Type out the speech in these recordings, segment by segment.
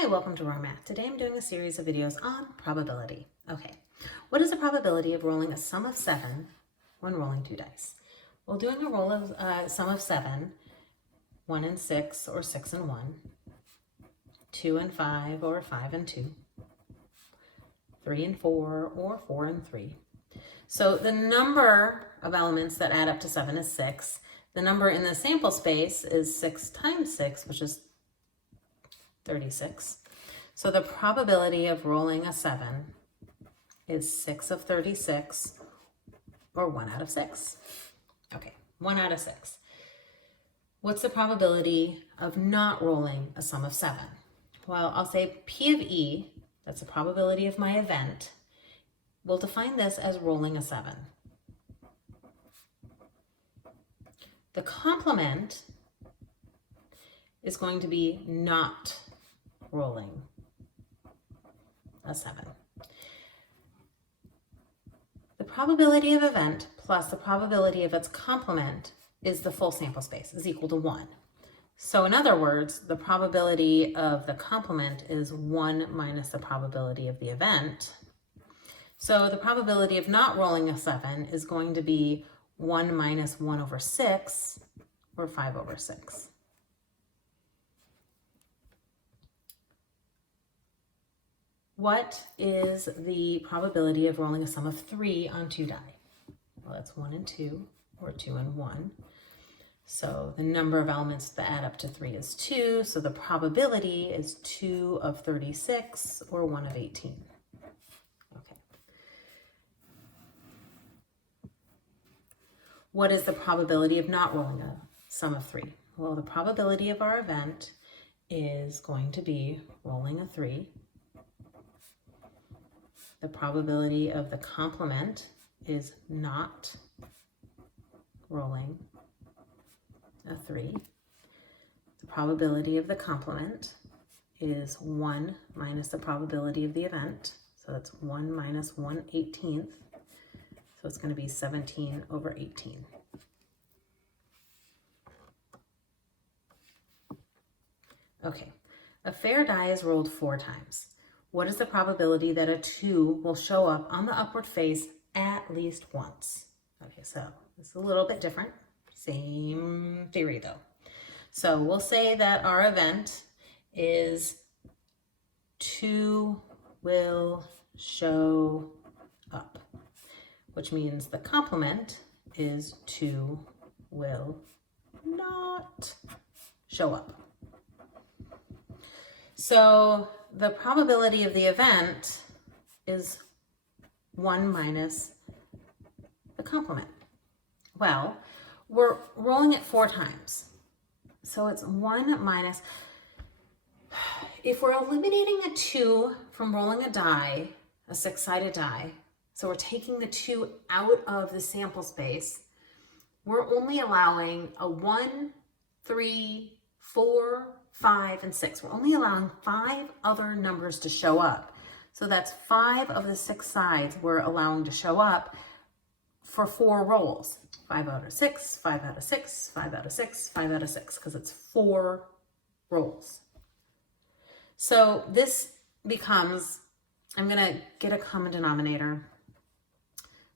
Hi, welcome to Raw Math. Today I'm doing a series of videos on probability. Okay, what is the probability of rolling a sum of 7 when rolling 2 dice? Well, doing a roll of sum of 7, 1 and 6 or 6 and 1, 2 and 5 or 5 and 2, 3 and 4 or 4 and 3. So the number of elements that add up to 7 is 6. The number in the sample space is 6 times 6, which is 36. So the probability of rolling a 7 is 6 of 36, or 1 out of 6. Okay, 1 out of 6. What's the probability of not rolling a sum of 7? Well, I'll say P of E, that's the probability of my event. We'll define this as rolling a 7. The complement is going to be not rolling a 7. The probability of event plus the probability of its complement is the full sample space, is equal to 1. So in other words, the probability of the complement is 1 minus the probability of the event. So the probability of not rolling a 7 is going to be 1 minus 1 over 6, or 5 over 6. What is the probability of rolling a sum of 3 on 2 die? Well, that's 1 and 2, or 2 and 1. So the number of elements that add up to 3 is 2, so the probability is 2 of 36, or 1 of 18. Okay. What is the probability of not rolling a sum of 3? Well, the probability of our event is going to be rolling a 3. The probability of the complement is not rolling a 3. The probability of the complement is 1 minus the probability of the event. So that's 1 minus 1/18. So it's going to be 17 over 18. Okay, a fair die is rolled 4 times. What is the probability that a 2 will show up on the upward face at least once? Okay, so it's a little bit different. Same theory though. So we'll say that our event is 2 will show up, which means the complement is 2 will not show up. So the probability of the event is 1 minus the complement. Well, we're rolling it 4 times. So it's 1 minus, if we're eliminating a 2 from rolling a die, a 6-sided die, so we're taking the 2 out of the sample space, we're only allowing a 1, 3, 4, 5, and 6. We're only allowing 5 other numbers to show up. So that's 5 of the 6 sides we're allowing to show up for 4 rolls. 5 out of 6, 5 out of 6, 5 out of 6, 5 out of 6, because it's 4 rolls. So this becomes, I'm going to get a common denominator.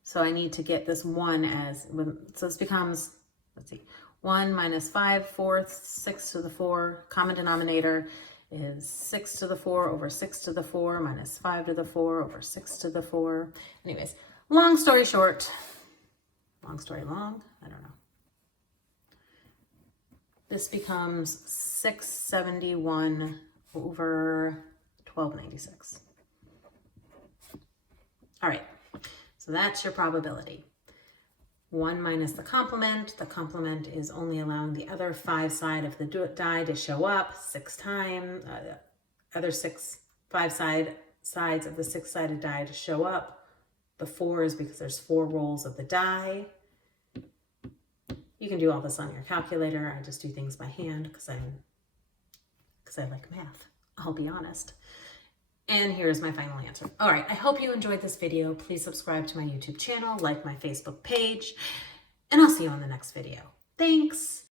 So I need to get this 1 as, so this becomes, let's see, 1 minus 5/4, 6 to the 4. Common denominator is 6 to the 4 over 6 to the 4 minus 5 to the 4 over 6 to the 4. Anyways, long story short, long story long, I don't know. This becomes 671 over 1296. All right, so that's your probability. 1 minus the complement. The complement is only allowing the other 5 side of the die to show up 6 times. Other 5 sides of the 6-sided die to show up. The 4 is because there's 4 rolls of the die. You can do all this on your calculator. I just do things by hand because I like math. I'll be honest. And here's my final answer. All right, I hope you enjoyed this video. Please subscribe to my YouTube channel, like my Facebook page, and I'll see you on the next video. Thanks.